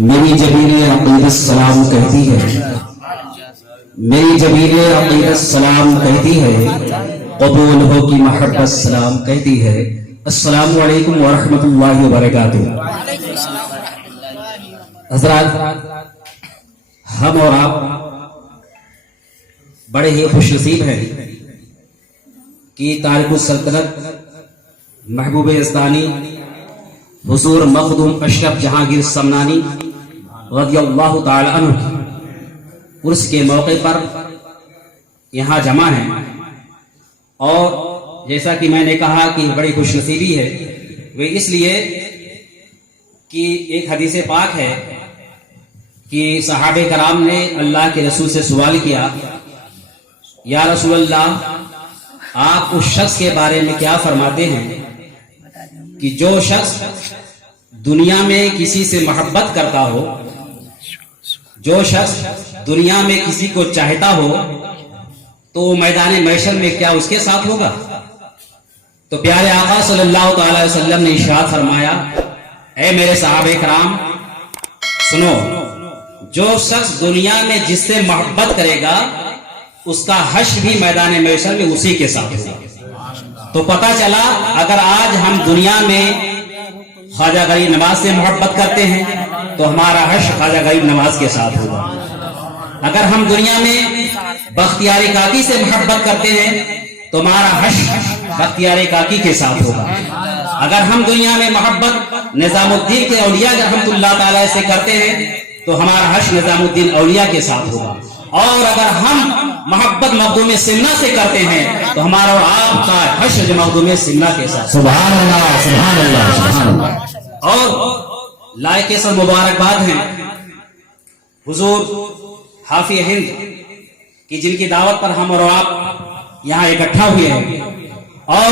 میری جبین عقیدت سلام کہتی ہے، میری جبین عقیدت سلام کہتی ہے، قبول ہو کی محبت سلام کہتی ہے۔ السلام علیکم ورحمۃ اللہ وبرکاتہ۔ حضرات، ہم اور آپ بڑے ہی خوش نصیب ہیں کہ تارک السلطنت محبوب یزدانی حضور مخدوم اشرف جہانگیر سمنانی رضی اللہ تعالی عنہ عرس کے موقع پر یہاں جمع ہیں، اور جیسا کہ میں نے کہا کہ بڑی خوش نصیبی ہے وہ اس لیے کہ ایک حدیث پاک ہے کہ صحابہ کرام نے اللہ کے رسول سے سوال کیا، یا رسول اللہ آپ اس شخص کے بارے میں کیا فرماتے ہیں کہ جو شخص دنیا میں کسی سے محبت کرتا ہو، جو شخص دنیا میں کسی کو چاہتا ہو تو میدان محشر میں کیا اس کے ساتھ ہوگا؟ تو پیارے آقا صلی اللہ تعالی علیہ وسلم نے ارشاد فرمایا، اے میرے صحابہ کرام سنو، جو شخص دنیا میں جس سے محبت کرے گا اس کا حشر بھی میدان محشر میں اسی کے ساتھ ہوگا۔ تو پتہ چلا اگر آج ہم دنیا میں خواجہ غریب نواز سے محبت کرتے ہیں تو ہمارا حشر خواجہ غریب نواز کے ساتھ ہوگا۔ اگر ہم دنیا میں بختیار کاکی سے محبت کرتے ہیں تو ہمارا حشر بختیار کاکی کے ساتھ ہوگا۔ اگر ہم دنیا میں محبت نظام الدین کے اولیاء رحمۃ اللہ تعالی سے کرتے ہیں تو ہمارا حشر نظام الدین اولیاء کے ساتھ ہوگا، اور اگر ہم محبت مخدوم سمنا سے کرتے ہیں تو ہمارا اور آپ کا حشر مخدوم سمنا کے ساتھ۔ سبحان اللہ، سبحان اللہ، سبحان اللہ۔ اور لائق سب مبارکباد ہیں حضور حافظ ہند کی، جن کی دعوت پر ہم اور آپ یہاں اکٹھا ہوئے ہیں، اور